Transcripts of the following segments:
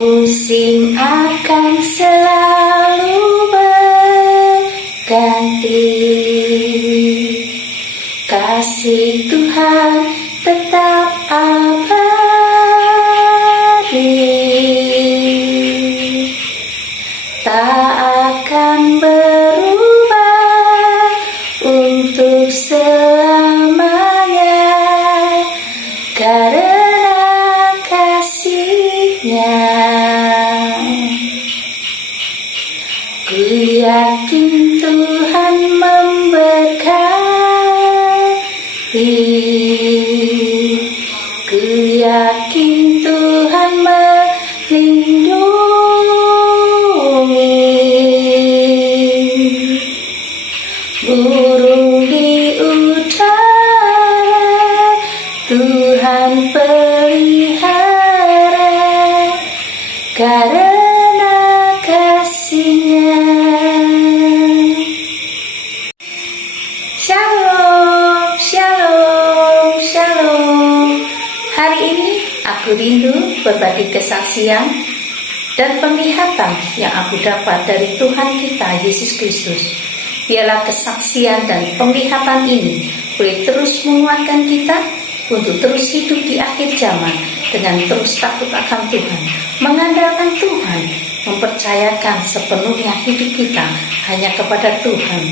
Musim akan selalu berganti, kasih Tuhan tetap abadi, tak akan berubah untuk selamanya, karena kasih-Nya. Ku yakin Tuhan memberkati, ku yakin Tuhan melindungi, burung di udara Tuhan pelihara, karena kasih-Nya. Shalom, shalom, shalom. Hari ini aku rindu berbagi kesaksian dan penglihatan yang aku dapat dari Tuhan kita Yesus Kristus. Biarlah kesaksian dan penglihatan ini boleh terus menguatkan kita untuk terus hidup di akhir zaman dengan terus takut akan Tuhan, mengandalkan Tuhan, mempercayakan sepenuhnya hidup kita hanya kepada Tuhan.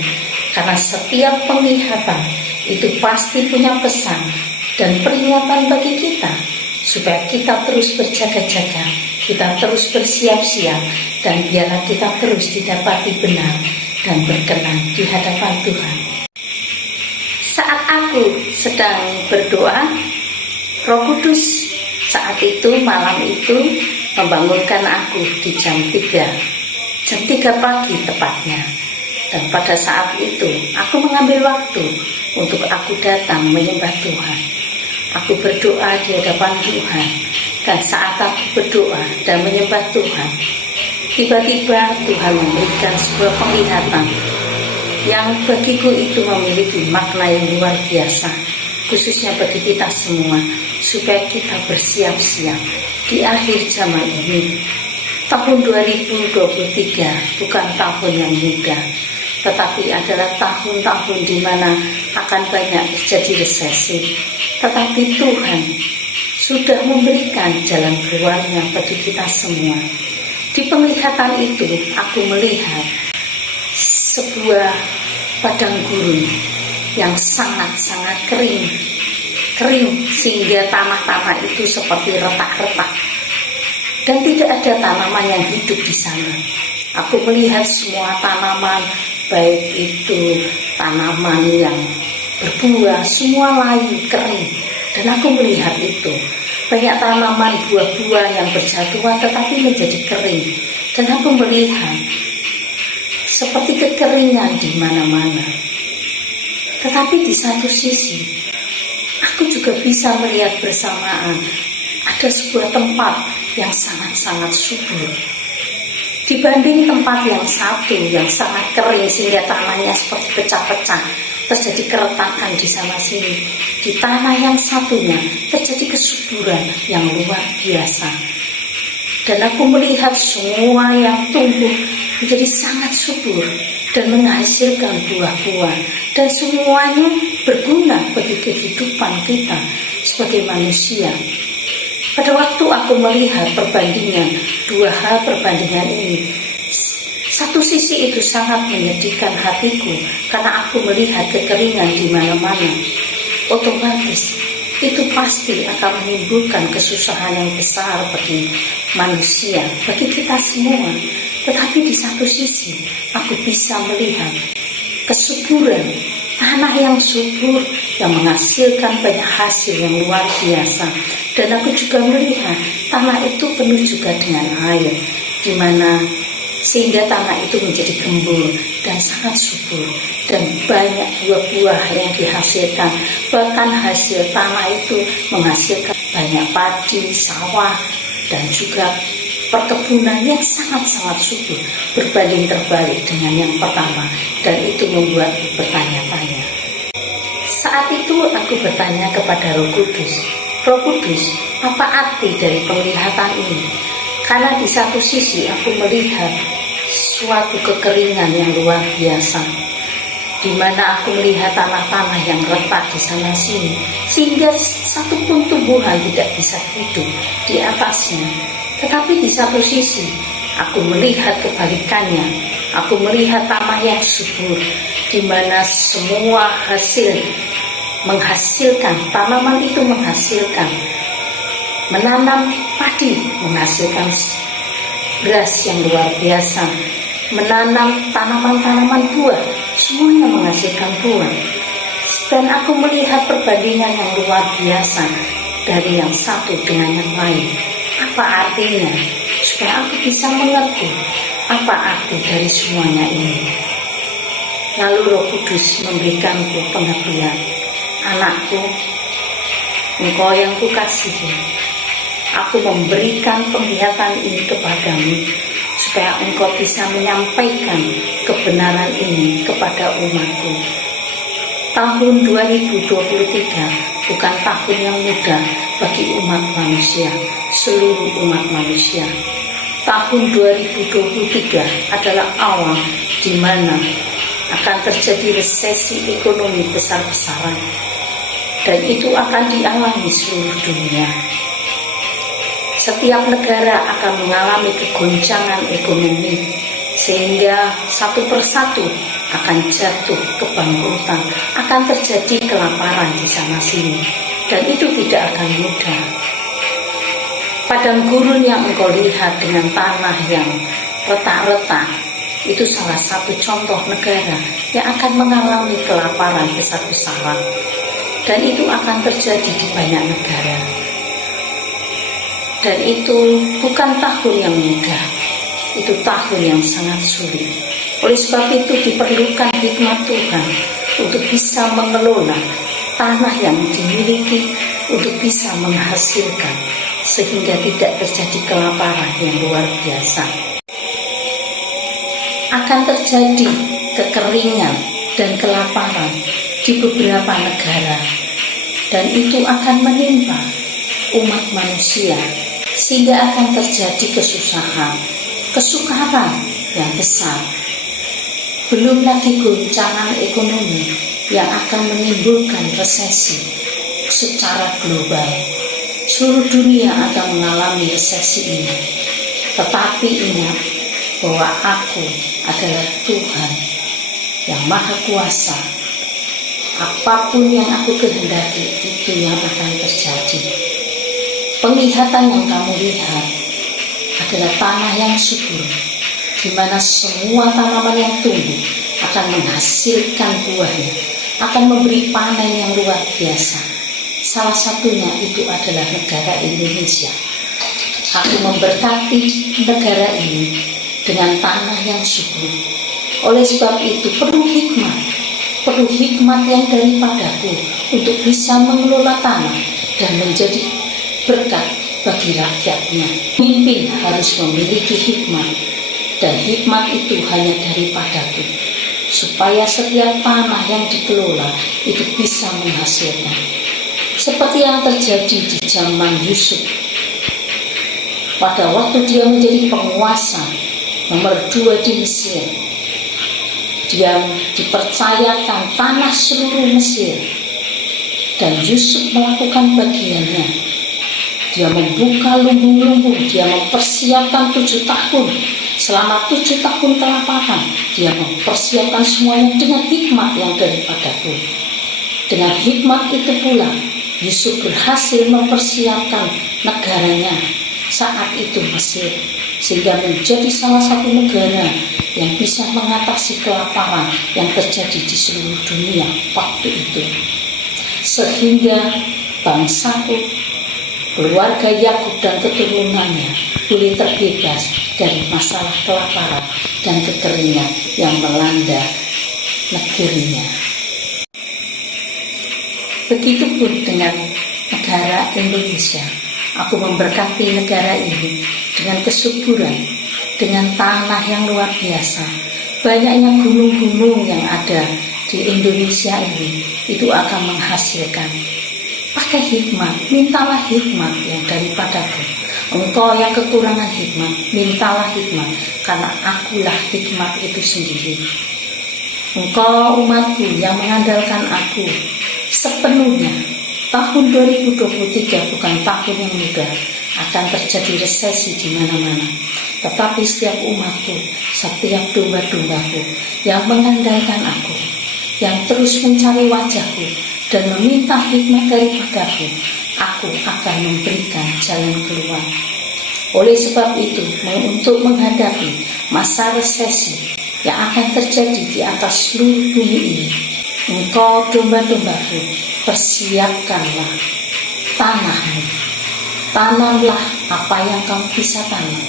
Karena setiap penglihatan itu pasti punya pesan dan peringatan bagi kita, supaya kita terus berjaga-jaga, kita terus bersiap-siap, dan biarlah kita terus didapati benar dan berkenan di hadapan Tuhan. Saat aku sedang berdoa, Roh Kudus saat itu, malam itu, membangunkan aku di jam 3 pagi tepatnya. Dan pada saat itu, aku mengambil waktu untuk aku datang menyembah Tuhan. Aku berdoa di hadapan Tuhan. Dan saat aku berdoa dan menyembah Tuhan, tiba-tiba Tuhan memberikan sebuah penglihatan yang bagiku itu memiliki makna yang luar biasa, khususnya bagi kita semua, supaya kita bersiap-siap di akhir zaman ini. Tahun 2023 bukan tahun yang mudah, tetapi adalah tahun-tahun di mana akan banyak terjadi resesi. Tetapi Tuhan sudah memberikan jalan keluarnya bagi kita semua. Di penglihatan itu, aku melihat sebuah padang gurun yang sangat-sangat kering sehingga tanah-tanah itu seperti retak-retak, dan tidak ada tanaman yang hidup di sana. Aku melihat semua tanaman, baik itu tanaman yang berbuah, semua layu, kering. Dan aku melihat itu, banyak tanaman buah-buah yang berjatuhan tetapi menjadi kering. Dan aku melihat seperti kekeringan di mana-mana. Tetapi di satu sisi, aku juga bisa melihat bersamaan ada sebuah tempat yang sangat-sangat subur. Dibanding tempat yang satu yang sangat kering sehingga tanahnya seperti pecah-pecah, terjadi keretakan di sana sini. Di tanah yang satunya terjadi kesuburan yang luar biasa. Dan aku melihat semua yang tumbuh menjadi sangat subur dan menghasilkan buah-buah, dan semuanya berguna bagi kehidupan kita sebagai manusia. Pada waktu aku melihat perbandingan, dua hal perbandingan ini, satu sisi itu sangat menyedihkan hatiku karena aku melihat kekeringan di mana-mana. Otomatis itu pasti akan menimbulkan kesusahan yang besar bagi manusia, bagi kita semua. Tetapi di satu sisi aku bisa melihat kesuburan, tanah yang subur yang menghasilkan banyak hasil yang luar biasa. Dan aku juga melihat tanah itu penuh juga dengan air, di mana sehingga tanah itu menjadi gembur dan sangat subur, dan banyak buah-buah yang dihasilkan. Bahkan hasil tanah itu menghasilkan banyak padi, sawah, dan juga perkebunan yang sangat-sangat subur, berbanding terbalik dengan yang pertama. Dan itu membuatku bertanya-tanya. Saat itu aku bertanya kepada Roh Kudus, Roh Kudus, apa arti dari penglihatan ini? Karena di satu sisi aku melihat suatu kekeringan yang luar biasa, di mana aku melihat tanah-tanah yang retak di sana sini, sehingga satupun tumbuhan tidak bisa hidup di atasnya. Tetapi di satu sisi aku melihat kebalikannya, aku melihat tanah yang subur, di mana semua hasil menghasilkan, tanaman itu menghasilkan, menanam padi menghasilkan beras yang luar biasa, menanam tanaman-tanaman buah semuanya menghasilkan buah. Dan aku melihat perbandingan yang luar biasa dari yang satu dengan yang lain. Apa artinya? Supaya aku bisa mengerti apa arti dari semuanya ini. Lalu Roh Kudus memberikanku pengertian. Anakku, engkau yang kukasihi, aku memberikan penglihatan ini kepadamu, supaya engkau bisa menyampaikan kebenaran ini kepada umatku. Tahun 2023 bukan tahun yang mudah bagi umat manusia, seluruh umat manusia. Tahun 2023 adalah awal di mana akan terjadi resesi ekonomi besar-besaran, dan itu akan dialami seluruh dunia. Setiap negara akan mengalami kegoncangan ekonomi, sehingga satu persatu akan jatuh kebangkrutan, akan terjadi kelaparan di sana sini, dan itu tidak akan mudah. Padang gurun yang engkau lihat dengan tanah yang retak-retak, itu salah satu contoh negara yang akan mengalami kelaparan besar-besaran, dan itu akan terjadi di banyak negara. Dan itu bukan tahun yang mudah, itu tahun yang sangat sulit. Oleh sebab itu diperlukan hikmat Tuhan untuk bisa mengelola tanah yang dimiliki, untuk bisa menghasilkan, sehingga tidak terjadi kelaparan yang luar biasa. Akan terjadi kekeringan dan kelaparan di beberapa negara, dan itu akan menimpa umat manusia, sehingga akan terjadi kesusahan, kesukaran yang besar. Belum lagi goncangan ekonomi yang akan menimbulkan resesi secara global. Seluruh dunia akan mengalami resesi ini. Tetapi ingat bahwa aku adalah Tuhan yang Maha Kuasa. Apapun yang aku kehendaki, itu yang akan terjadi. Penglihatan yang kamu lihat adalah tanah yang subur, di mana semua tanaman yang tumbuh akan menghasilkan buahnya, akan memberi panen yang luar biasa. Salah satunya itu adalah negara Indonesia. Aku memberkati negara ini dengan tanah yang subur. Oleh sebab itu perlu hikmat yang daripadaku untuk bisa mengelola tanah dan menjadi berkat bagi rakyatnya. Pemimpin harus memiliki hikmat, dan hikmat itu hanya daripadaku, supaya setiap tanah yang dikelola itu bisa menghasilkan. Seperti yang terjadi di zaman Yusuf, pada waktu dia menjadi penguasa nomor 2 di Mesir, dia dipercayakan tanah seluruh Mesir, dan Yusuf melakukan bagiannya. Dia membuka lumbung-lumbung, dia mempersiapkan 7 tahun. Selama 7 tahun kelaparan, dia mempersiapkan semuanya dengan hikmat yang daripadaku. Dengan hikmat itu pula, Yusuf berhasil mempersiapkan negaranya saat itu Mesir, sehingga menjadi salah satu negara yang bisa mengatasi kelaparan yang terjadi di seluruh dunia waktu itu. Sehingga bangsaku, keluarga Yakub dan keturunannya boleh terbebas dari masalah kelaparan dan kekeringan yang melanda negerinya. Begitupun dengan negara Indonesia. Aku memberkati negara ini dengan kesuburan, dengan tanah yang luar biasa. Banyaknya gunung-gunung yang ada di Indonesia ini, itu akan menghasilkan. Pakai hikmat, mintalah hikmat yang daripadaku. Engkau yang kekurangan hikmat, mintalah hikmat, karena akulah hikmat itu sendiri. Engkau umatku yang mengandalkan aku sepenuhnya. Tahun 2023 bukan tahun yang mudah, akan terjadi resesi di mana-mana. Tetapi setiap umatku, setiap domba-dombaku yang mengandalkan aku, yang terus mencari wajahku dan meminta hikmat daripadaku, aku akan memberikan jalan keluar. Oleh sebab itu, untuk menghadapi masa resesi yang akan terjadi di atas seluruh bumi ini, engkau domba-dombaku, persiapkanlah tanahmu. Tanamlah apa yang kamu bisa tanam,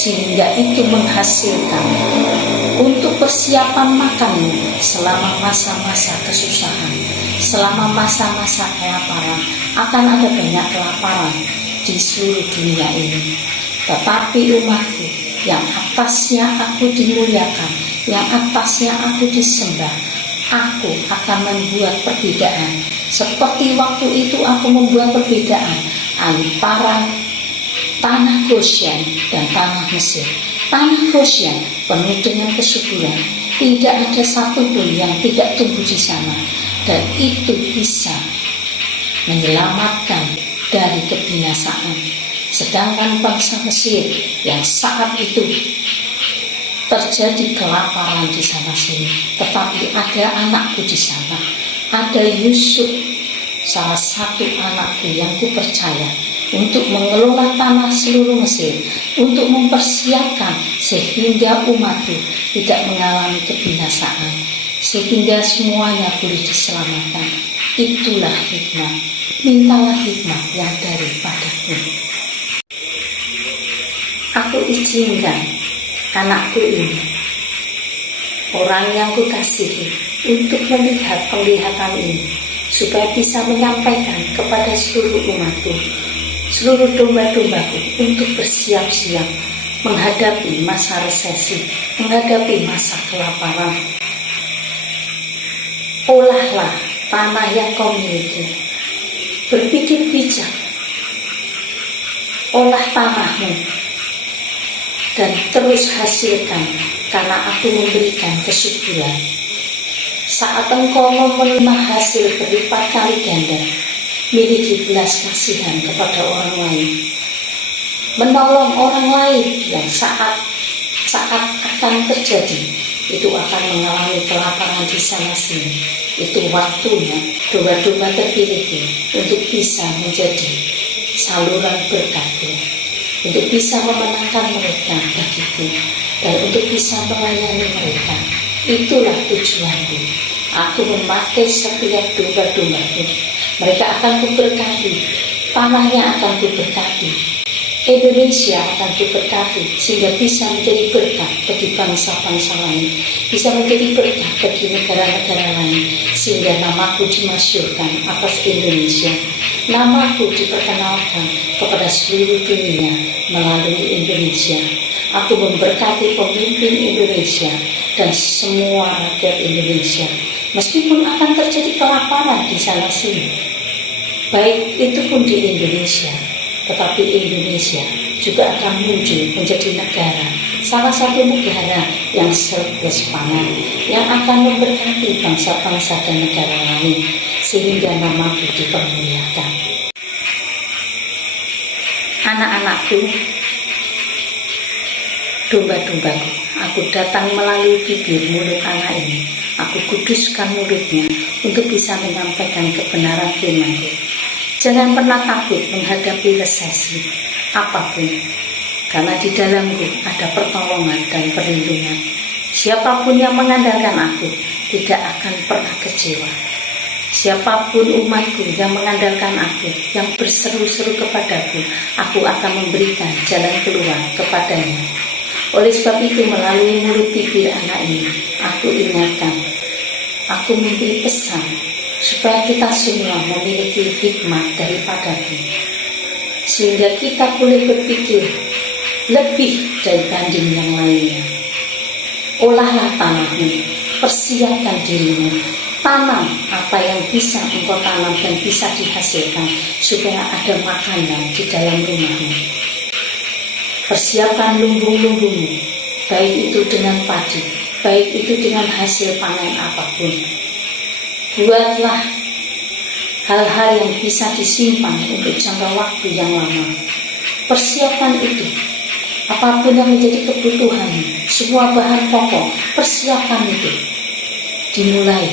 sehingga itu menghasilkan untuk persiapan makanmu selama masa-masa kesusahan, selama masa-masa kelaparan. Akan ada banyak kelaparan di seluruh dunia ini. Tetapi umatku yang atasnya aku dimuliakan, yang atasnya aku disembah, aku akan membuat perbedaan. Seperti waktu itu aku membuat perbedaan antara tanah Goshen dan tanah Mesir. Tanah Goshen penuh dengan kesuburan, tidak ada satupun yang tidak tumbuh di sana, dan itu bisa menyelamatkan dari kebinasaan. Sedangkan bangsa Mesir yang saat itu terjadi kelaparan di sana sini, tetapi ada anakku di sana, ada Yusuf, salah satu anakku yang kupercaya untuk mengelola tanah seluruh Mesir, untuk mempersiapkan sehingga umatku tidak mengalami kebinasaan, sehingga semuanya boleh diselamatkan. Itulah hikmat. Mintalah hikmat yang daripadaku. Aku izinkan anakku ini, orang yang kukasihi, untuk melihat penglihatan ini, supaya bisa menyampaikan kepada seluruh umatku, seluruh domba-dombaku, untuk bersiap-siap menghadapi masa resesi, menghadapi masa kelaparan. Olahlah tanah yang kau miliki, berpikir bijak, olah tanahmu, dan terus hasilkan, karena aku memberikan kesuburan. Saat engkau menerima hasil berlipat kali ganda, miliki belas kasihan kepada orang lain, menolong orang lain yang saat akan terjadi, itu akan mengalami kelaparan di sana sini. Itu waktunya domba-domba terpilih untuk bisa menjadi saluran berkatku, untuk bisa memenangkan mereka bagiku, dan untuk bisa melayani mereka. Itulah tujuanku. Aku memakai setiap domba-dombaku. Mereka akan kuberkati, tanahnya akan kuberkati, Indonesia akan kuberkati, sehingga bisa menjadi berkat bagi bangsa-bangsa lain, bisa menjadi berkat bagi negara-negara lain, sehingga namaku dimasyhurkan atas Indonesia, namaku diperkenalkan kepada seluruh dunia melalui Indonesia. Aku memberkati pemimpin Indonesia dan semua rakyat Indonesia, meskipun akan terjadi kelaparan di sana sini, baik itu pun di Indonesia, tetapi Indonesia juga akan muncul menjadi negara, salah satu negara yang surplus pangan, yang akan memberkati bangsa-bangsa dan negara lain, sehingga namaku dipermuliakan. Anak-anakku, domba-dombaku, aku datang melalui bibir mulut anak ini. Aku kuduskan mulutnya untuk bisa menyampaikan kebenaran firman-Ku. Jangan pernah takut menghadapi resesi apapun, karena di dalamku ada pertolongan dan perlindungan. Siapapun yang mengandalkan aku tidak akan pernah kecewa. Siapapun umatku yang mengandalkan aku, yang berseru-seru kepadaku, aku akan memberikan jalan keluar kepadanya. Oleh sebab itu, melalui mulut bibir anak ini, aku ingatkan, aku memberi pesan supaya kita semua memiliki hikmat daripadaku, sehingga kita boleh berpikir lebih dibanding yang lainnya. Olahlah tanahmu, persiapkan dirimu, tanam apa yang bisa engkau tanam dan bisa dihasilkan, supaya ada makanan di dalam rumahmu. Persiapkan lumbung-lumbungmu, baik itu dengan padi, baik itu dengan hasil panen apapun. Buatlah hal-hal yang bisa disimpan untuk jangka waktu yang lama. Persiapkan itu. Apapun yang menjadi kebutuhan, semua bahan pokok, persiapkan itu. Dimulai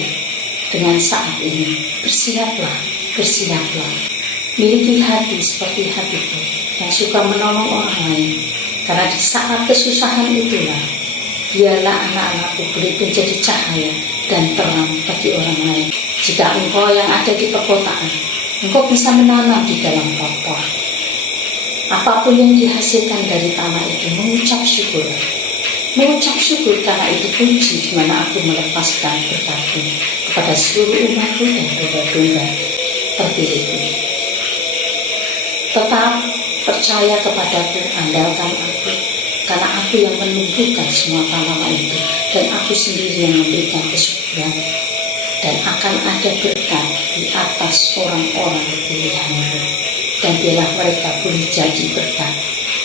dengan saat ini. Bersiaplah, bersiaplah. Miliki hati seperti hatiku yang suka menolong orang lain. Karena di saat kesusahan itulah, biarlah anak-anakku boleh menjadi cahaya dan terang bagi orang lain. Jika engkau yang ada di perkotaan, engkau bisa menanam di dalam pot-pot. Apapun yang dihasilkan dari tanah itu, mengucap syukur. Mengucap syukur karena itu kunci di mana aku melepaskan berkatku kepada seluruh umatku dan domba-domba terpilihku. Tetap percaya kepadaku, andalkan aku, karena aku yang menumbuhkan semua tanaman itu, dan aku sendiri yang memberikan kesuburan, dan akan ada berkat di atas orang-orang pilihanmu, dan biarlah mereka boleh jadi berkat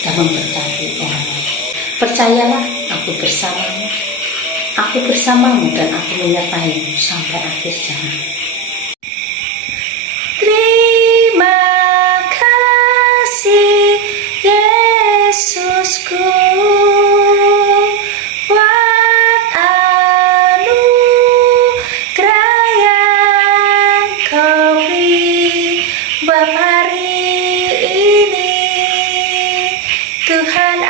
dan memberkati orang lain. Percayalah, aku bersamamu dan aku menyertaimu sampai akhir zaman. Terima kasih Yesusku, buat anugerah yang Kau beri buat hari ini, Tuhan.